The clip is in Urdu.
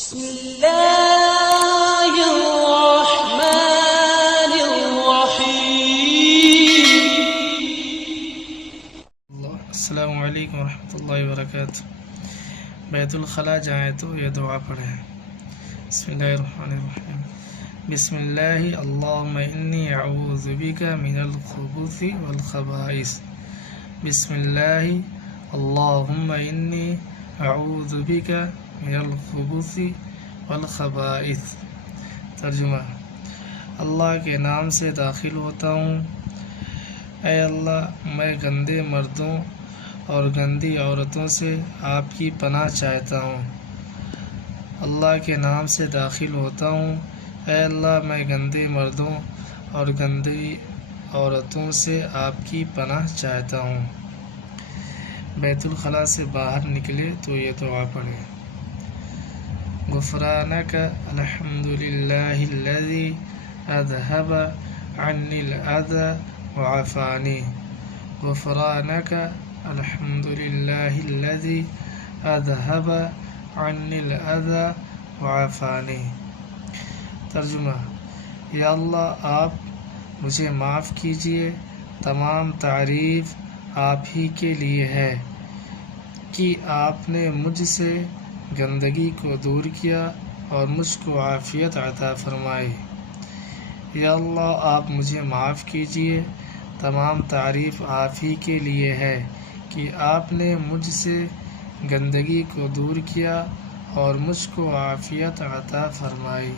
بسم الله الرحمن الرحيم. السلام علیکم ورحمۃ اللہ وبرکاتہ. بیت الخلاء جائیں تو یہ دعا پڑھیں. بسم اللہ الرحمن الرحیم. بسم اللہ اللہم انی اعوذ بک من الخبث والخبائث. بسم اللہ اللہم انی اعوذ بک من الخبث والخبائث. ترجمہ: اللہ کے نام سے داخل ہوتا ہوں. اے اللہ، میں گندے مردوں اور گندی عورتوں سے آپ کی پناہ چاہتا ہوں. اللہ کے نام سے داخل ہوتا ہوں. اے اللہ، میں گندے مردوں اور گندی عورتوں سے آپ کی پناہ چاہتا ہوں. بیت الخلاء سے باہر نکلے تو یہ دعا پڑھیں. غفرانک الحمد للہ الذی اذھب عنی الاذی وعافانی. غفرانک الحمد للہ الذی اذھب عنی الاذی وعافانی. ترجمہ: یا اللہ، آپ مجھے معاف کیجیے. تمام تعریف آپ ہی کے لیے ہے کہ آپ نے مجھ سے گندگی کو دور کیا اور مجھ کو عافیت عطا فرمائی. یا اللہ، آپ مجھے معاف کیجیے. تمام تعریف آپ ہی کے لیے ہے کہ آپ نے مجھ سے گندگی کو دور کیا اور مجھ کو عافیت عطا فرمائی.